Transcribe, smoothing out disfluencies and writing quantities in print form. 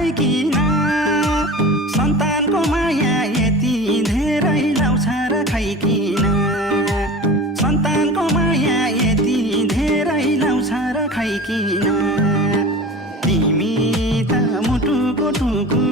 खाइकिन सन्तानको माया यति धेरै लाउँछ र खाइकिन सन्तानको माया यति धेरै लाउँछ र खाइकिन तिमी त मुटुको टुकुर